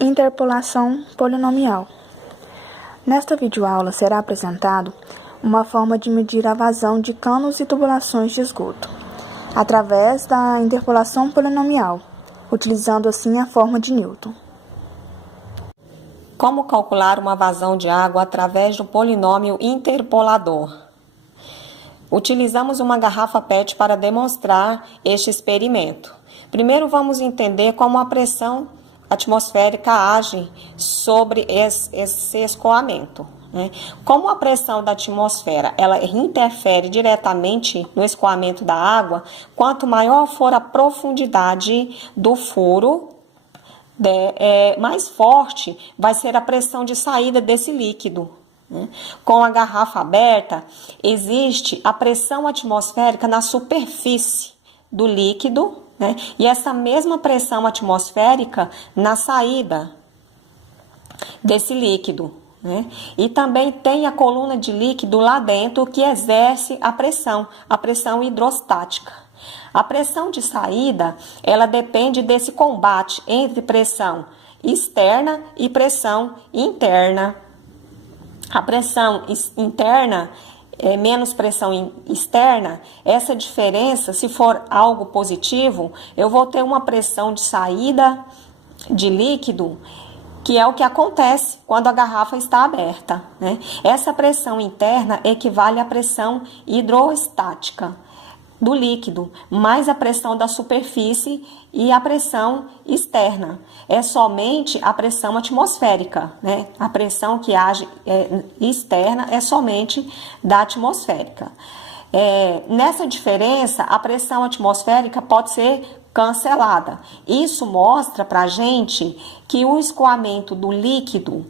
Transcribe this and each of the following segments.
Interpolação polinomial. Nesta videoaula será apresentado uma forma de medir a vazão de canos e tubulações de esgoto, através da interpolação polinomial, utilizando assim a forma de Newton. Como calcular uma vazão de água através do polinômio interpolador? Utilizamos uma garrafa PET para demonstrar este experimento. Primeiro vamos entender como a pressão atmosférica age sobre esse escoamento, né? Como a pressão da atmosfera ela interfere diretamente no escoamento da água, quanto maior for a profundidade do furo, mais forte vai ser a pressão de saída desse líquido. Com a garrafa aberta, existe a pressão atmosférica na superfície do líquido, né? E essa mesma pressão atmosférica na saída desse líquido, né? E também tem a coluna de líquido lá dentro que exerce a pressão hidrostática. A pressão de saída, ela depende desse combate entre pressão externa e pressão interna. A pressão interna menos pressão externa, essa diferença, se for algo positivo, eu vou ter uma pressão de saída de líquido, que é o que acontece quando a garrafa está aberta, né? Essa pressão interna equivale à pressão hidrostática do líquido, mais a pressão da superfície e a pressão externa. É somente a pressão atmosférica, né? A pressão que age externa é somente da atmosférica. Nessa diferença, a pressão atmosférica pode ser cancelada. Isso mostra para a gente que o escoamento do líquido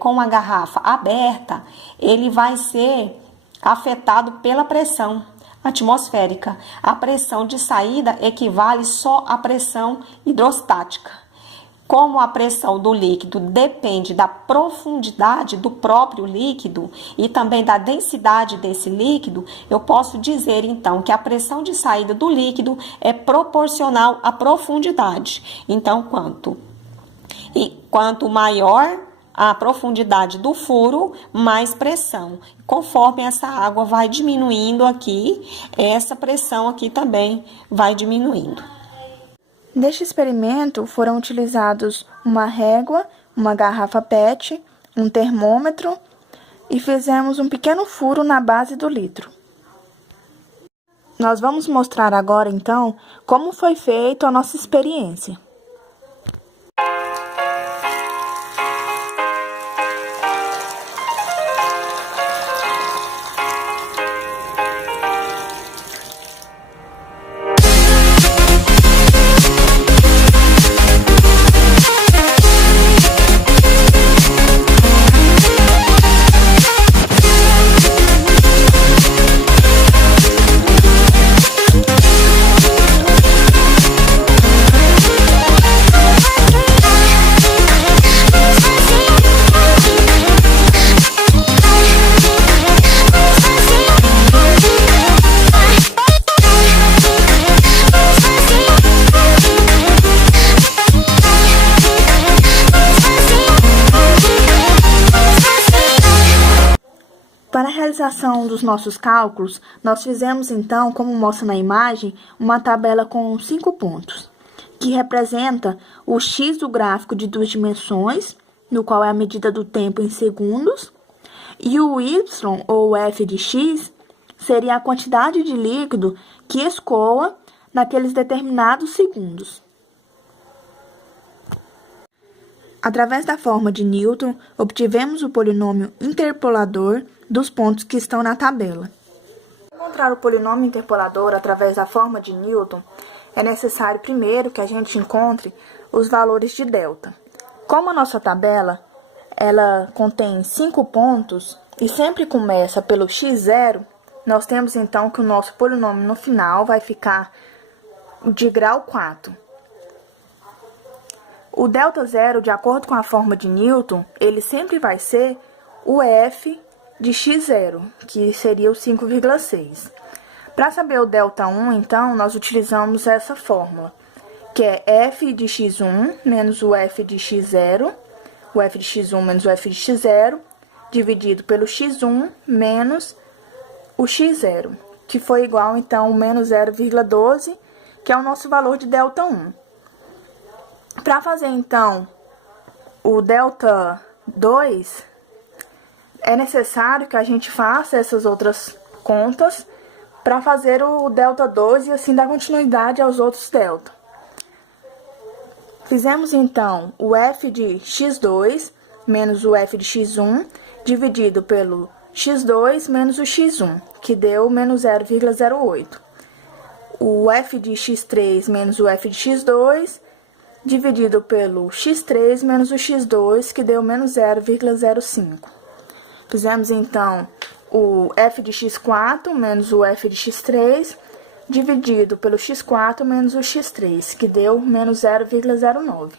com a garrafa aberta, ele vai ser afetado pela pressão atmosférica. A pressão de saída equivale só à pressão hidrostática. Como a pressão do líquido depende da profundidade do próprio líquido e também da densidade desse líquido, eu posso dizer então que a pressão de saída do líquido é proporcional à profundidade. Então, quanto maior a profundidade do furo, mais pressão. Conforme essa água vai diminuindo aqui, essa pressão aqui também vai diminuindo. Neste experimento foram utilizados uma régua, uma garrafa PET, um termômetro e fizemos um pequeno furo na base do litro. Nós vamos mostrar agora então como foi feita a nossa experiência. Para a realização dos nossos cálculos, nós fizemos então, como mostra na imagem, uma tabela com 5 pontos, que representa o x do gráfico de 2 dimensões, no qual é a medida do tempo em segundos, e o y, ou f de x, seria a quantidade de líquido que escoa naqueles determinados segundos. Através da forma de Newton, obtivemos o polinômio interpolador dos pontos que estão na tabela. Para encontrar o polinômio interpolador através da forma de Newton, é necessário primeiro que a gente encontre os valores de delta. Como a nossa tabela ela contém 5 pontos e sempre começa pelo x0, nós temos então que o nosso polinômio no final vai ficar de grau 4. O delta zero, de acordo com a forma de Newton, ele sempre vai ser o f de x0, que seria o 5,6. Para saber o delta 1, então, nós utilizamos essa fórmula, que é f de x1 menos o f de x0, o f de x1 menos o f de x0, dividido pelo x1 menos o x0, que foi igual, então, menos 0,12, que é o nosso valor de ΔI. Para fazer, então, o ΔI, é necessário que a gente faça essas outras contas para fazer o ΔI e assim dar continuidade aos outros delta. Fizemos, então, o f de x2 menos o f de x1 dividido pelo x2 menos o x1, que deu menos 0,08. O f de x3 menos o f de x2 dividido pelo x3 menos o x2, que deu menos 0,05. Fizemos, então, o f de x4 menos o f de x3 dividido pelo x4 menos o x3, que deu menos 0,09.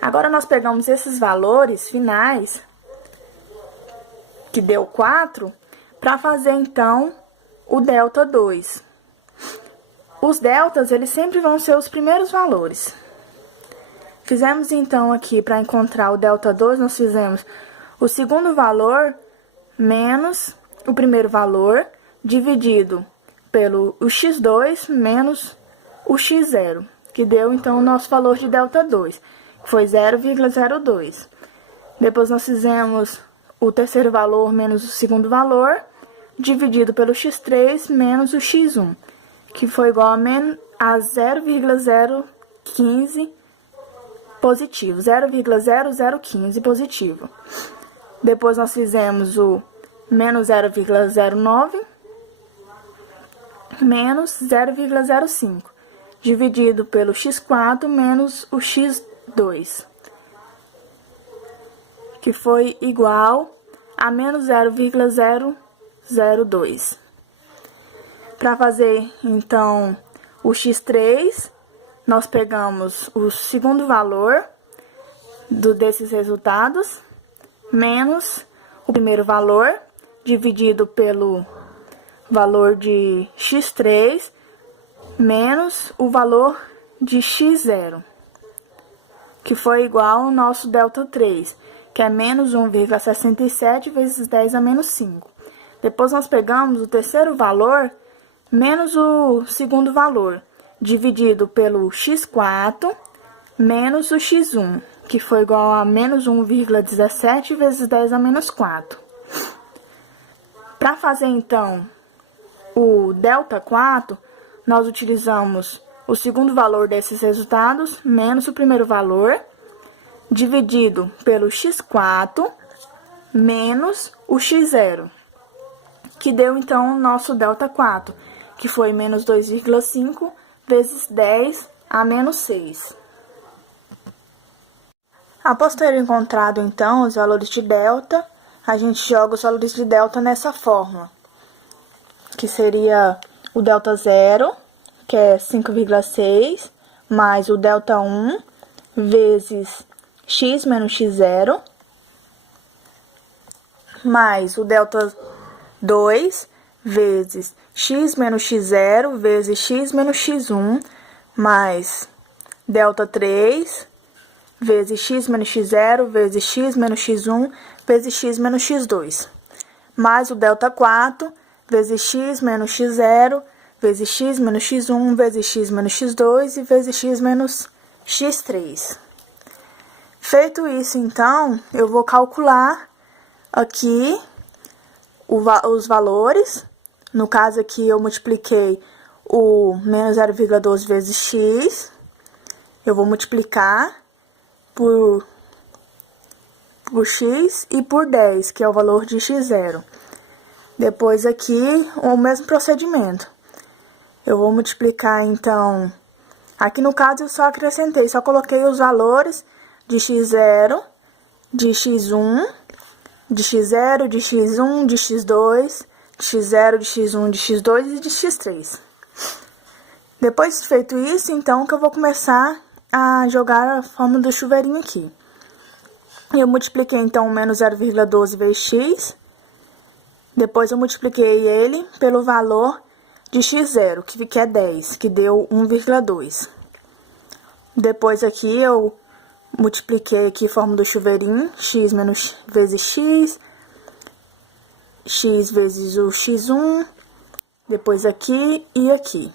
Agora, nós pegamos esses valores finais, que deu 4, para fazer, então, o ΔI. Os deltas, eles sempre vão ser os primeiros valores. Fizemos, então, aqui, para encontrar o ΔI, nós fizemos o segundo valor menos o primeiro valor, dividido pelo x2 menos o x0, que deu, então, o nosso valor de ΔI, que foi 0,02. Depois, nós fizemos o terceiro valor menos o segundo valor, dividido pelo x3 menos o x1, que foi igual a 0,015 positivo, 0,0015 positivo. Depois, nós fizemos o menos 0,09 menos 0,05, dividido pelo x4 menos o x2, que foi igual a menos 0,002. Para fazer, então, o x3, nós pegamos o segundo valor desses resultados, menos o primeiro valor, dividido pelo valor de x3, menos o valor de x0, que foi igual ao nosso ΔI, que é menos 1,67 vezes 10 a menos 5. Depois, nós pegamos o terceiro valor, menos o segundo valor, dividido pelo x4, menos o x1, que foi igual a menos 1,17 vezes 10 a menos 4. Para fazer, então, o ΔI, nós utilizamos o segundo valor desses resultados, menos o primeiro valor, dividido pelo x4, menos o x0, que deu, então, o nosso ΔI, que foi menos 2,5 vezes 10 a menos 6. Após ter encontrado, então, os valores de delta, a gente joga os valores de delta nessa fórmula, que seria o ΔI, que é 5,6, mais o ΔI vezes x menos x0, mais o ΔI vezes x menos x0 vezes x menos x1, mais ΔI vezes x menos x0 vezes x menos x1 vezes x menos x2, mais o ΔI vezes x menos x0 vezes x menos x1 vezes x menos x2 e vezes x menos x3. Feito isso, então, eu vou calcular aqui os valores. No caso aqui, eu multipliquei o menos 0,12 vezes x. Eu vou multiplicar por x e por 10, que é o valor de x0. Depois aqui, o mesmo procedimento. Eu vou multiplicar, então, aqui no caso eu só acrescentei, só coloquei os valores de x0, de x1, de x0, de x1, de x2, de x0, de x1, de x2 e de x3. Depois de feito isso, então, que eu vou começar a jogar a fórmula do chuveirinho aqui. Eu multipliquei, então, o menos 0,12 vezes x. Depois, eu multipliquei ele pelo valor de x0, que é 10, que deu 1,2. Depois aqui eu multipliquei aqui forma do chuveirinho, x menos vezes x vezes o x1, depois aqui e aqui.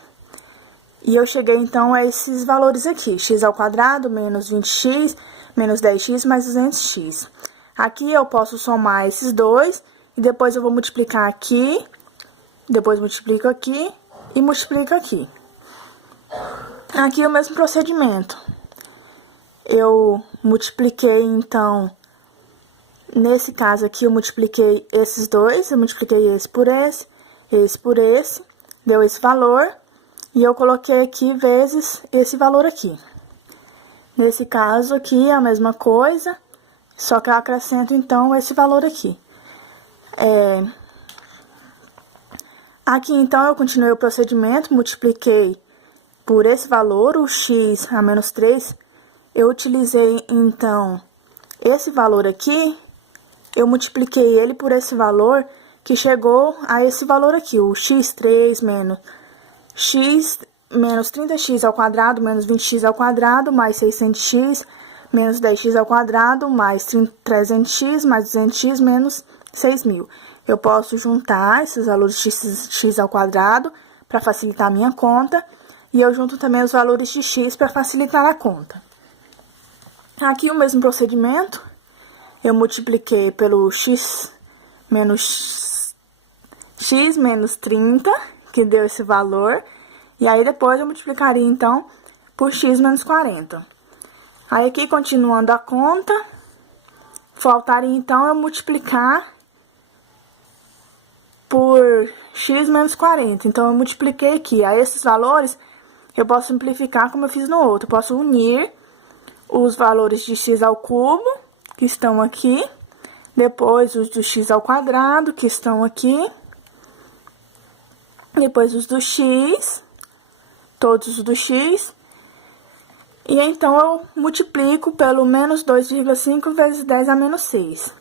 E eu cheguei, então, a esses valores aqui, x ao quadrado menos 20x, menos 10x mais 200x. Aqui eu posso somar esses dois, e depois eu vou multiplicar aqui, depois multiplico aqui e multiplico aqui. Aqui é o mesmo procedimento. Eu multipliquei, então, nesse caso aqui eu multipliquei esses dois, eu multipliquei esse por esse deu esse valor, e eu coloquei aqui vezes esse valor aqui. Nesse caso aqui é a mesma coisa, só que eu acrescento, então, esse valor aqui. Aqui, então, eu continuei o procedimento, multipliquei por esse valor, o x a menos 3, eu utilizei, então, esse valor aqui, eu multipliquei ele por esse valor que chegou a esse valor aqui, o x3 menos x menos 30x ao quadrado menos 20x ao quadrado mais 600x menos 10x ao quadrado mais 300x mais 200x menos 6.000. Eu posso juntar esses valores de x ao quadrado para facilitar a minha conta, e eu junto também os valores de x para facilitar a conta. Aqui o mesmo procedimento, eu multipliquei pelo x menos 30, que deu esse valor, e aí depois eu multiplicaria, então, por x menos 40. Aí aqui, continuando a conta, faltaria, então, eu multiplicar por x menos 40. Então, eu multipliquei aqui. Aí, esses valores, eu posso simplificar como eu fiz no outro. Eu posso unir os valores de x ao cubo, que estão aqui, depois os do x ao quadrado, que estão aqui, depois os do x, todos os do x, e então eu multiplico pelo menos 2,5 vezes 10 a menos 6.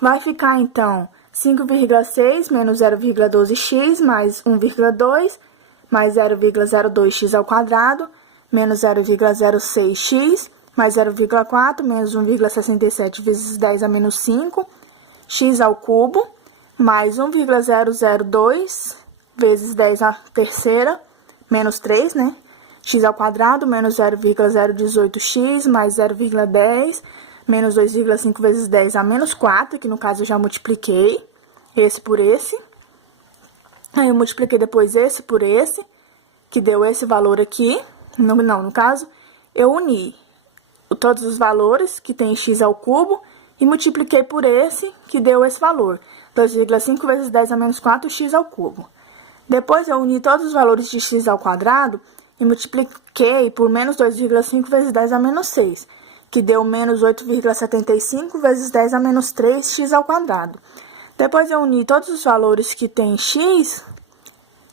Vai ficar, então, 5,6 menos 0,12x mais 1,2 mais 0,02x ao quadrado menos 0,06x mais 0,4 menos 1,67 vezes 10 a menos 5, x ao cubo, mais 1,002 vezes 10 a terceira, menos 3, né? X ao quadrado, menos 0,018x, mais 0,10, menos 2,5 vezes 10 a menos 4, que no caso eu já multipliquei esse por esse. Aí eu multipliquei depois esse por esse, que deu esse valor aqui. No caso, eu uni todos os valores que tem x ao cubo e multipliquei por esse, que deu esse valor, 2,5 vezes 10 a menos 4, x ao cubo. Depois eu uni todos os valores de x ao quadrado e multipliquei por menos 2,5 vezes 10 a menos 6, que deu menos 8,75 vezes 10 a menos 3, x ao quadrado. Depois eu uni todos os valores que tem x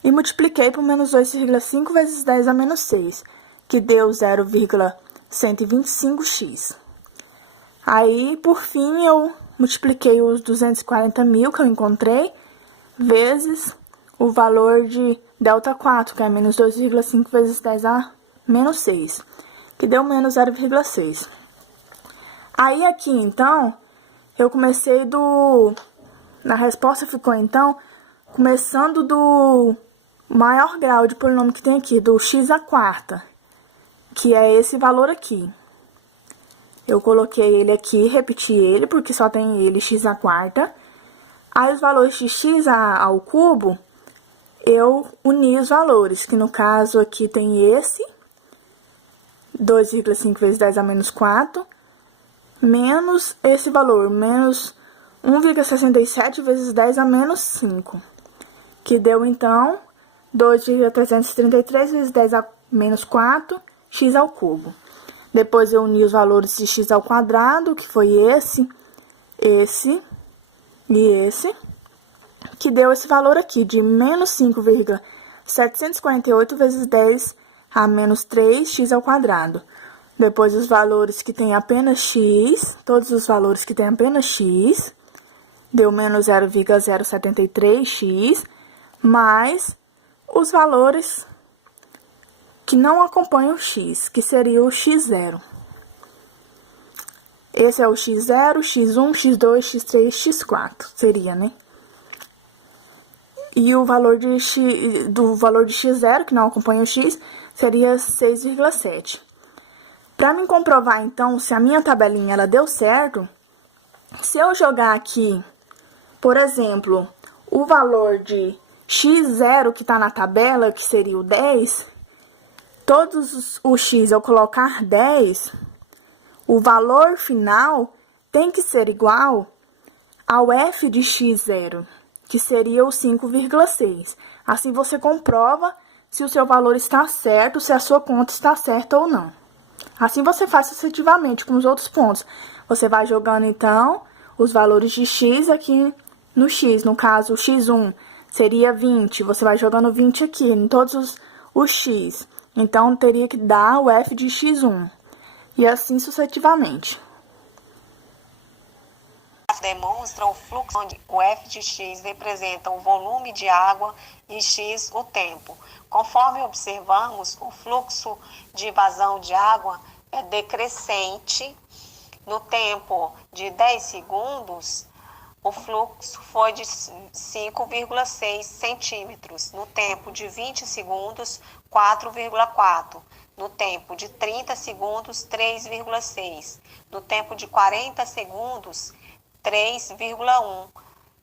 e multipliquei por menos 2,5 vezes 10 a menos 6, que deu 0,125x. Aí, por fim, eu multipliquei os 240.000 que eu encontrei, vezes o valor de ΔH4, que é menos 2,5 vezes 10 a menos 6, que deu menos 0,6. Aí, aqui, então, eu comecei na resposta ficou, então, começando do maior grau de polinômio que tem aqui, do x à quarta, que é esse valor aqui. Eu coloquei ele aqui, repeti ele, porque só tem ele, x à quarta. Aí, os valores de x ao cubo, eu uni os valores, que no caso aqui tem esse, 2,5 vezes 10 a menos 4, menos esse valor, menos 1,67 vezes 10 a menos 5, que deu, então, 2,333 vezes 10 a menos 4, x ao cubo. Depois eu uni os valores de x ao quadrado, que foi esse e esse, que deu esse valor aqui, de menos 5,748 vezes 10 a menos 3, x ao quadrado. Depois os valores que tem apenas x, todos os valores que tem apenas x, deu menos 0,073x, mais os valores que não acompanha o x, que seria o x0. Esse é o x0, x1, x2, x3, x4, seria, né? E o valor de x0, que não acompanha o x, seria 6,7. Para mim comprovar, então, se a minha tabelinha ela deu certo, se eu jogar aqui, por exemplo, o valor de x0 que está na tabela, que seria o 10, todos os x eu colocar 10, o valor final tem que ser igual ao f de x0, que seria o 5,6. Assim você comprova se o seu valor está certo, se a sua conta está certa ou não. Assim você faz sucessivamente com os outros pontos. Você vai jogando, então, os valores de x aqui no x. No caso, o x1 seria 20. Você vai jogando 20 aqui em todos os x. Então, teria que dar o f de x1. E assim sucessivamente. Demonstra o fluxo, onde o f de x representa o volume de água e x o tempo. Conforme observamos, o fluxo de vazão de água é decrescente. No tempo de 10 segundos, o fluxo foi de 5,6 centímetros. No tempo de 20 segundos, 4,4. No tempo de 30 segundos, 3,6. No tempo de 40 segundos, 3,1.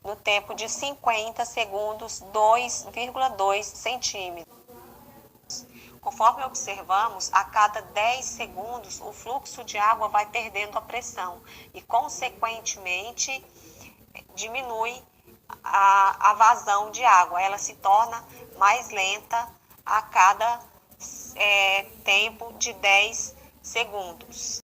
No tempo de 50 segundos, 2,2 centímetros. Conforme observamos, a cada 10 segundos, o fluxo de água vai perdendo a pressão e, consequentemente, diminui a vazão de água. Ela se torna mais lenta a cada tempo de 10 segundos.